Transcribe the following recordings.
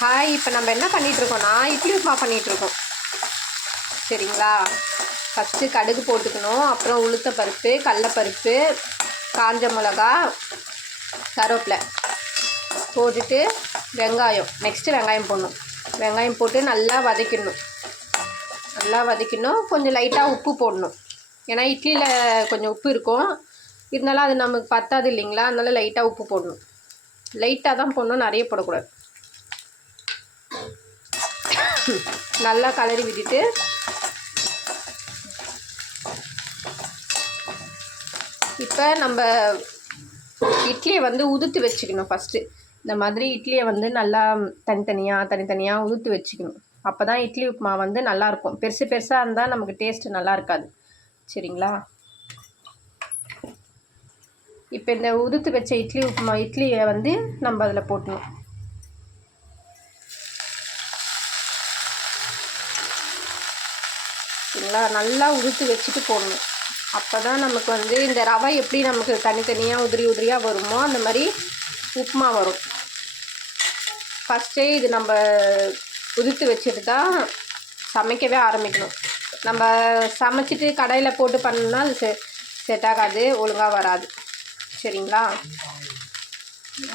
Hi, இப்போ நம்ம என்ன பண்ணிகிட்ருக்கோன்னா இட்லி உப்புமா பண்ணிகிட்ருக்கோம். சரிங்களா? ஃபஸ்ட்டு கடுகு போட்டுக்கணும், அப்புறம் உளுத்தப்பருப்பு, கடலப்பருப்பு, காஞ்ச மிளகா, கருவேப்பிலை போட்டுட்டு வெங்காயம், நெக்ஸ்ட்டு வெங்காயம் போடணும். வெங்காயம் போட்டு நல்லா வதக்கிடணும். கொஞ்சம் லைட்டாக உப்பு போடணும். ஏன்னா இட்லியில் கொஞ்சம் உப்பு இருக்கும், இருந்தாலும் அது நமக்கு பத்தாது இல்லைங்களா? அதனால லைட்டாக உப்பு போடணும். லைட்டாக தான் போடணும், நிறைய போடக்கூடாது. நல்லா கலரி விட்டுட்டு இப்போ நம்ம இட்லியை உதுத்து வச்சுக்கணும். ஃபஸ்ட்டு இந்த மாதிரி இட்லியை நல்லா தனித்தனியாக உதுத்து வச்சுக்கணும். அப்போ தான் இட்லி உப்புமா நல்லாயிருக்கும். பெருசாக இருந்தால் நமக்கு டேஸ்ட்டு நல்லா இருக்காது. சரிங்களா? இப்போ இந்த உதுத்து வச்ச இட்லியை நம்ம அதில் போட்டணும். சரிங்களா? நல்லா உதுத்து வச்சுட்டு போடணும். அப்போ தான் நமக்கு இந்த ரவை எப்படி நமக்கு தனித்தனியாக உதிரியாக வருமோ அந்த மாதிரி உப்புமா வரும். ஃபஸ்ட்டே இது நம்ம உதுத்து வச்சுட்டு தான் சமைக்கவே ஆரம்பிக்கணும். நம்ம சமைச்சிட்டு கடையில் போட்டு பண்ணோம்னா அது செட் ஆகாது, ஒழுங்காக வராது. சரிங்களா?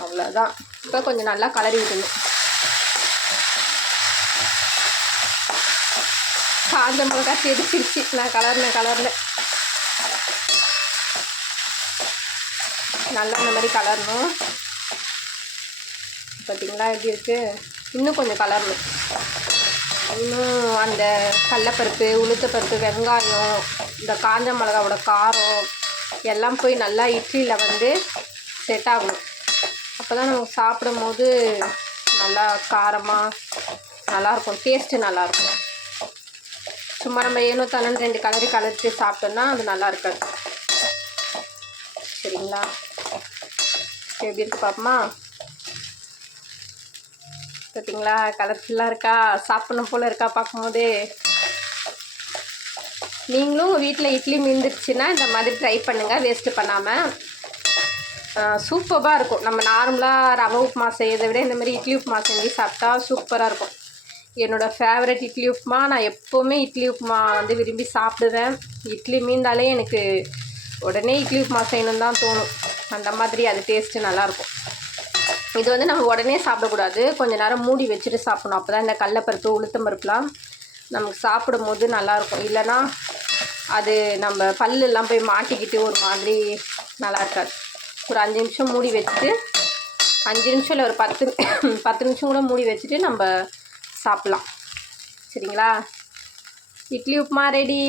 அவ்வளோதான். இப்போ கொஞ்சம் நல்லா கலரி விடணும். காஞ்ச மிளகா தெரிச்சிருச்சு, நான் கலரில் நல்லா இந்த மாதிரி கலரணும். பார்த்திங்களா எப்படி இருக்குது? இன்னும் கொஞ்சம் கலரணும். இன்னும் அந்த கடலப்பருப்பு, உளுத்தப்பருப்பு, வெங்காயம், இந்த காஞ்ச மிளகாவோட காரம் எல்லாம் போய் நல்லா இட்லியில் செட் ஆகணும். அப்போ தான் நமக்கு சாப்பிடும் போது நல்லா காரமாக நல்லாயிருக்கும், டேஸ்ட்டு நல்லாயிருக்கும். சும்மா நம்ம ஏனோ தானே 2 கலரிட்டு சாப்பிட்டோன்னா அது நல்லா இருக்காது. சரிங்களா? எப்படி இருக்குது பார்ப்போமா? பார்த்தீங்களா? கலர்ஃபுல்லாக இருக்கா? சாப்பிடணும் போல் இருக்கா பார்க்கும்போதே? நீங்களும் உங்கள் வீட்டில் இட்லி மீந்துருச்சுன்னா இந்த மாதிரி ட்ரை பண்ணுங்கள், வேஸ்ட்டு பண்ணாமல். சூப்பராக இருக்கும். நம்ம நார்மலாக ரவை உப்புமா செய்யறதை விட இந்த மாதிரி இட்லி உப்புமா செஞ்சு சாப்பிட்டா சூப்பராக இருக்கும். என்னோடய ஃபேவரட் இட்லி உப்புமா. நான் எப்போவுமே இட்லி உப்புமா விரும்பி சாப்பிடுவேன். இட்லி மீந்தாலே எனக்கு உடனே இட்லி உப்புமா செய்யணுன்னு தான் தோணும். அந்த மாதிரி அது டேஸ்ட்டு நல்லாயிருக்கும். இது நம்ம உடனே சாப்பிடக்கூடாது, கொஞ்சம் நேரம் மூடி வச்சுட்டு சாப்பிடணும். அப்போ தான் இந்த கடலப்பருப்பு, உளுத்தம்பருப்புலாம் நமக்கு சாப்பிடும் போது நல்லாயிருக்கும். இல்லைன்னா அது நம்ம பல்லெல்லாம் போய் மாட்டிக்கிட்டு ஒரு மாதிரி நல்லா இருக்காது. ஒரு 5 நிமிஷம் மூடி வச்சுட்டு, 5 நிமிஷம் இல்லை ஒரு 10 நிமிஷம் கூட மூடி வச்சுட்டு நம்ம சாப்பிட்லாம். சரிங்களா? இட்லி உப்புமா ரெடி.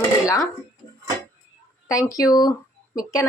முடியலாம். தேங்க்யூ. மிக்க நன்றி.